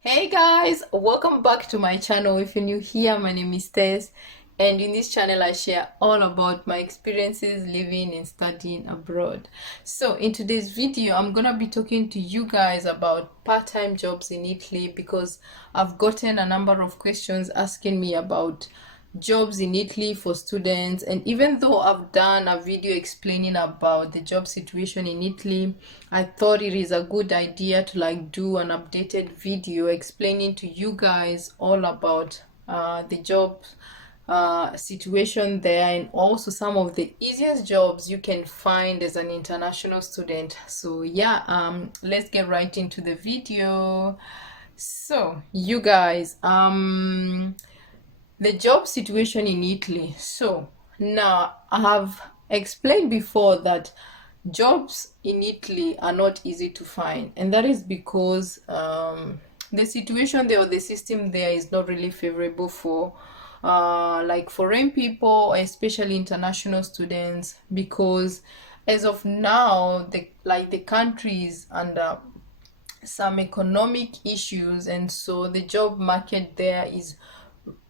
Hey guys, welcome back to my channel. If you're new here, my name is Tess, and in this channel I share all about my experiences living and studying abroad. So in today's video I'm gonna be talking to you guys about part-time jobs in Italy because I've gotten a number of questions asking me about jobs in Italy for students. And even though I've done a video explaining about the job situation in Italy, I thought it is a good idea to do an updated video explaining to you guys all about the job situation there, and also some of the easiest jobs you can find as an international student. So yeah, let's get right into the video. So you guys, the job situation in Italy. So now I have explained before that jobs in Italy are not easy to find, and that is because the situation there, or the system there, is not really favorable for like foreign people, especially international students, because as of now the country is under some economic issues, and so the job market there is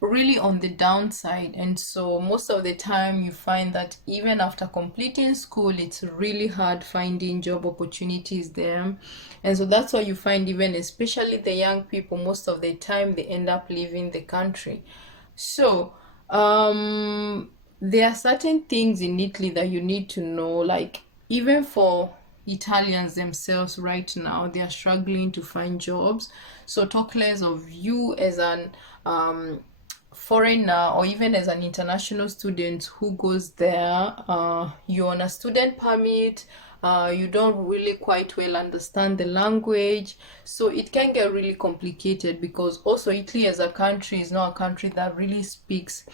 really on the downside. And so most of the time you find that even after completing school it's really hard finding job opportunities there. And so that's why you find, even especially the young people, most of the time they end up leaving the country. So there are certain things in Italy that you need to know, like even for Italians themselves right now, they are struggling to find jobs. So talk less of you as an foreigner or even as an international student who goes there. You're on a student permit. You don't really quite well understand the language, so it can get really complicated, because also Italy as a country is not a country that really speaks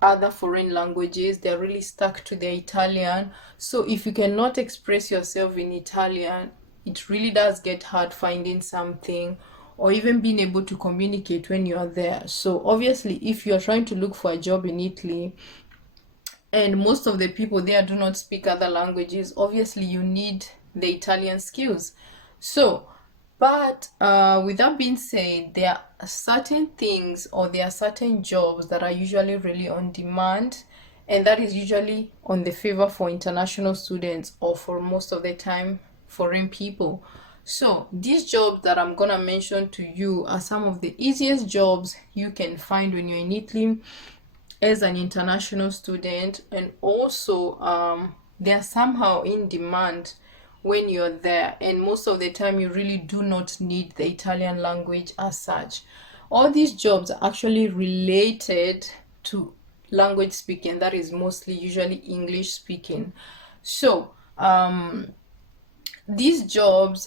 other foreign languages. They're really stuck to their Italian. So if you cannot express yourself in Italian, it really does get hard finding something or even being able to communicate when you are there. So obviously if you are trying to look for a job in Italy and most of the people there do not speak other languages, obviously you need the Italian skills. So but with that being said, there are certain things, or there are certain jobs that are usually really on demand, and that is usually on the favor for international students, or for most of the time foreign people. So these jobs that I'm gonna mention to you are some of the easiest jobs you can find when you're in Italy as an international student, and also they are somehow in demand when you're there, and most of the time you really do not need the Italian language as such. All these jobs are actually related to language speaking, that is mostly usually English speaking. So these jobs,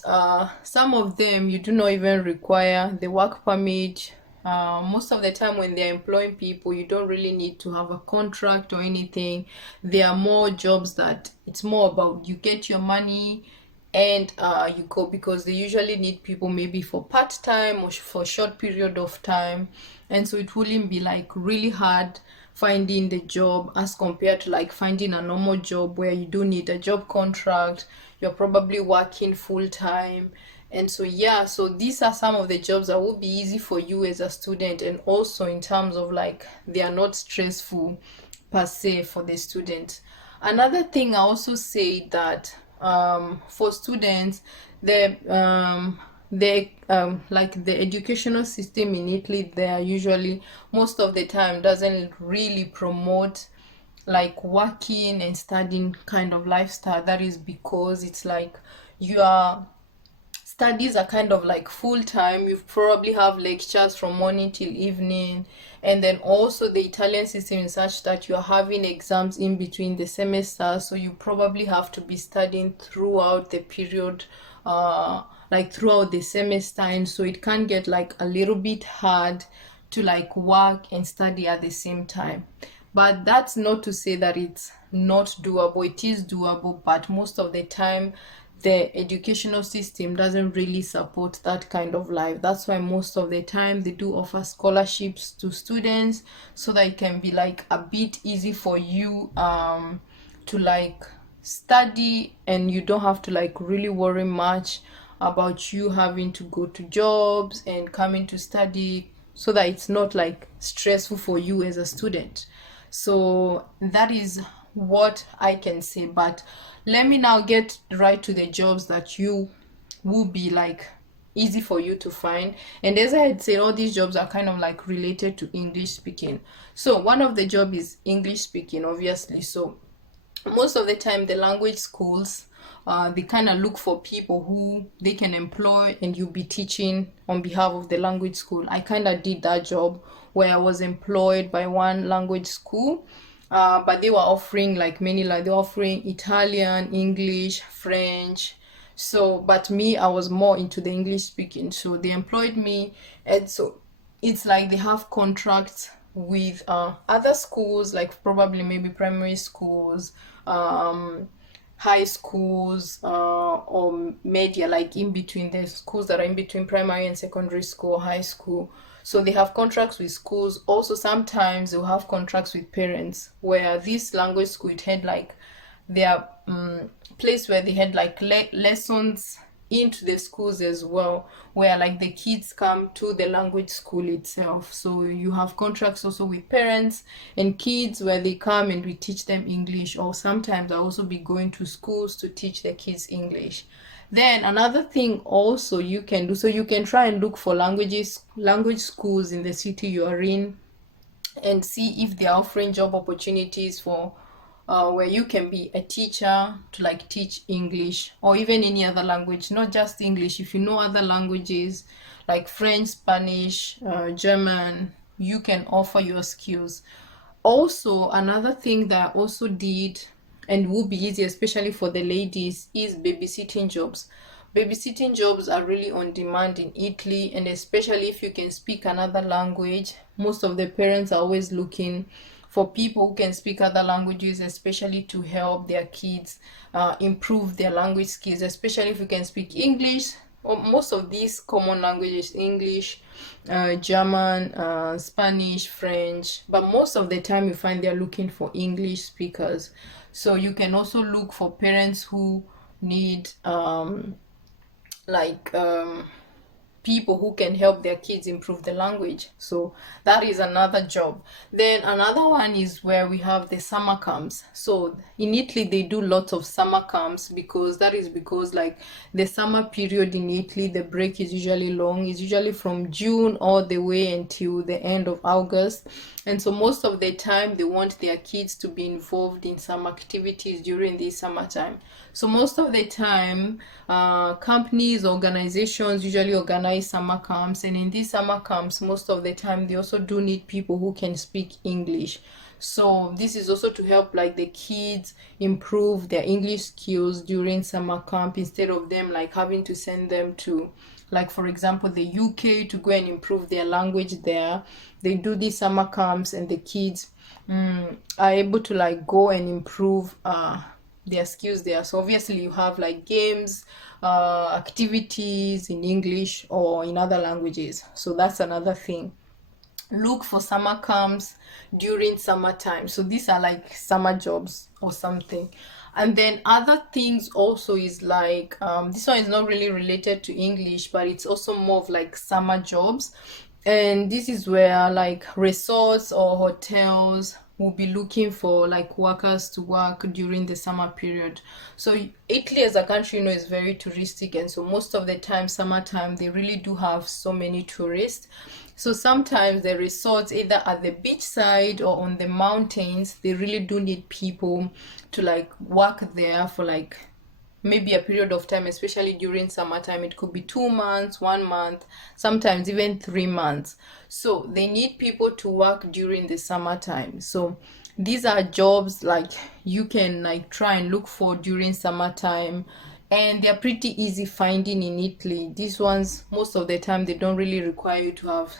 some of them you do not even require the work permit. Most of the time when they're employing people, you don't really need to have a contract or anything. There are more jobs that it's more about you get your money and you go, because they usually need people maybe for part-time or for a short period of time. And so it wouldn't be like really hard finding the job as compared to like finding a normal job where you do need a job contract, you're probably working full time. And so yeah, so these are some of the jobs that would be easy for you as a student, and also in terms of like they are not stressful per se for the student. Another thing I also say that for students, the educational system in Italy, they are usually most of the time doesn't really promote like working and studying kind of lifestyle. That is because it's like your studies are kind of like full time. You probably have lectures from morning till evening, and then also the Italian system is such that you're having exams in between the semesters, so you probably have to be studying throughout the period, like throughout the semester. And so it can get like a little bit hard to like work and study at the same time. But that's not to say that it's not doable. It is doable, but most of the time the educational system doesn't really support that kind of life. That's why most of the time they do offer scholarships to students, so that it can be like a bit easy for you to like study, and you don't have to like really worry much about you having to go to jobs and coming to study, so that it's not like stressful for you as a student. So that is what I can say. But let me now get right to the jobs that you will be like easy for you to find. And as I had said, all these jobs are kind of like related to English speaking. So one of the job is English speaking, obviously. So most of the time the language schools, they kind of look for people who they can employ, and you'll be teaching on behalf of the language school. I kind of did that job where I was employed by one language school, but they were offering like many, like they were offering Italian, English, French. So but me, I was more into the English speaking, so they employed me. And so it's like they have contracts with other schools, like probably maybe primary schools, high schools, or media, like in between, the schools that are in between primary and secondary school, high school. So they have contracts with schools. Also sometimes they'll have contracts with parents, where this language school, it had like their place where they had like lessons into the schools as well, where like the kids come to the language school itself. So you have contracts also with parents and kids, where they come and we teach them English, or sometimes I also be going to schools to teach the kids English. Then another thing also you can do, so you can try and look for language schools in the city you are in, and see if they are offering job opportunities for where you can be a teacher to like teach English, or even any other language, not just English. If you know other languages like French, Spanish, German, you can offer your skills. Also, another thing that I also did and will be easy, especially for the ladies, is babysitting jobs. Babysitting jobs are really on demand in Italy, and especially if you can speak another language. Most of the parents are always looking for people who can speak other languages, especially to help their kids improve their language skills, especially if you can speak English, or most of these common languages, English, German, Spanish, French, but most of the time you find they're looking for English speakers. So you can also look for parents who need like people who can help their kids improve the language. So that is another job. Then another one is where we have the summer camps. So in Italy they do lots of summer camps, because like the summer period in Italy, the break is usually long. It's usually from June all the way until the end of August. And so most of the time they want their kids to be involved in some activities during this summertime. So most of the time, companies, organizations usually organize summer camps, and in these summer camps, most of the time they also do need people who can speak English. So this is also to help like the kids improve their English skills during summer camp, instead of them like having to send them to, like for example, the UK to go and improve their language there. They do these summer camps, and the kids are able to like go and improve their skills there. So obviously you have like games, activities in English or in other languages. So that's another thing. Look for summer camps during summertime. So these are like summer jobs or something. And then other things also is like, this one is not really related to English, but it's also more of like summer jobs. And this is where like resorts or hotels will be looking for like workers to work during the summer period. So Italy as a country, is very touristic, and so most of the time, summertime, they really do have so many tourists. So sometimes the resorts, either at the beach side or on the mountains, they really do need people to like work there for like maybe a period of time, especially during summertime. It could be 2 months, 1 month, sometimes even 3 months. So they need people to work during the summertime. So these are jobs like you can like try and look for during summertime, and they're pretty easy finding in Italy. These ones, most of the time, they don't really require you to have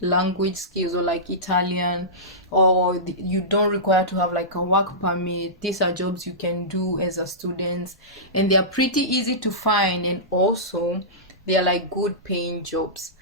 language skills or like Italian, or you don't require to have like a work permit. These are jobs you can do as a student, and they are pretty easy to find, and also they are like good paying jobs.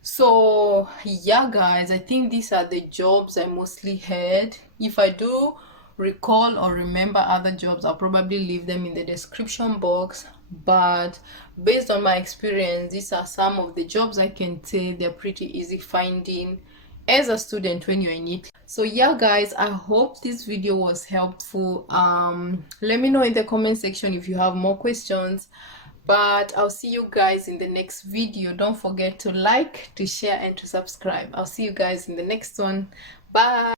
So yeah guys, I think these are the jobs I mostly had. If I do recall or remember other jobs, I'll probably leave them in the description box. But based on my experience, these are some of the jobs I can say they're pretty easy finding as a student when you're in it. So yeah guys, I hope this video was helpful. Let me know in the comment section if you have more questions, but I'll see you guys in the next video. Don't forget to like, to share, and to subscribe. I'll see you guys in the next one. Bye.